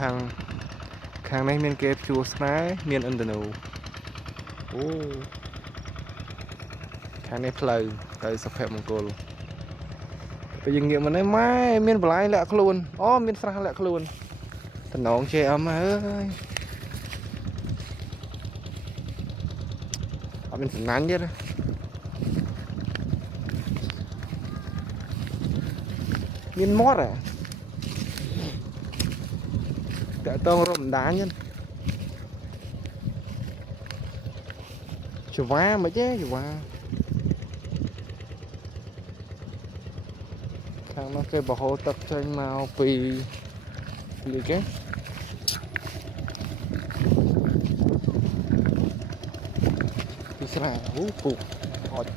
ខាងនេះមានគេជួស្នេហ៍មានឥន្ទនូអូខាងនេះផ្លូវទៅសុភមង្គលពេលយើងងាកមកនេះម៉ែមានបន្លែលាក់ខ្លួនអូមានស្រះលាក់ខ្លួនតំណងជេអឹមអើយអត់មានសំណាញ់ទៀតមានមាត់តាក់តងរំដាញចង្វាមិនទេចង្វាខាងនោះគេបរហូតទឹកចេញមកពីគេពីស្រែអូពុកអត់